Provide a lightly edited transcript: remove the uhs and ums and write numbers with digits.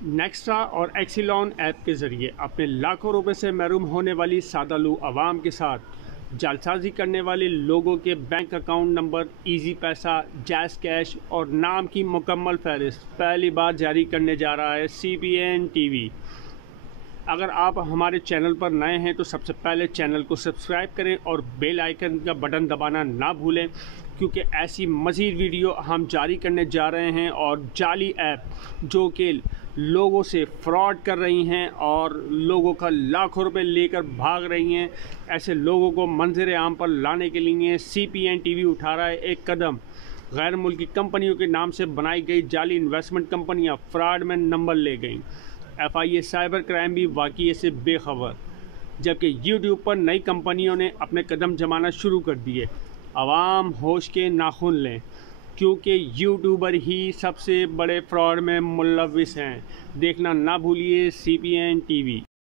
Nextra और एक्सिलॉन app के ज़रिए अपने लाखों रुपए से महरूम होने वाली सादालू आवाम के साथ जालसाजी करने वाले लोगों के बैंक अकाउंट नंबर, इजी पैसा, जैज़ कैश और नाम की मुकम्मल फहरिस्त पहली बार जारी करने जा रहा है CBN TV। अगर आप हमारे चैनल पर नए हैं तो सबसे पहले चैनल को सब्सक्राइब करें और बेल आइकन का बटन दबाना ना भूलें, क्योंकि ऐसी मज़ीद वीडियो हम जारी करने जा रहे हैं। और जाली ऐप जो कि लोगों से फ्रॉड कर रही हैं और लोगों का लाखों रुपए लेकर भाग रही हैं, ऐसे लोगों को मंजर आम पर लाने के लिए CBN TV उठा रहा है एक कदम। गैर मुल्की कंपनियों के नाम से बनाई गई जाली इन्वेस्टमेंट कंपनियां फ्रॉड में नंबर ले गईं। FIA साइबर क्राइम भी वाक़ई से बेखबर, जबकि YouTube पर नई कंपनियों ने अपने कदम जमाना शुरू कर दिए। आवाम होश के नाखून लें, क्योंकि यूट्यूबर ही सबसे बड़े फ्रॉड में मुलव्विस हैं। देखना ना भूलिए CBN TV।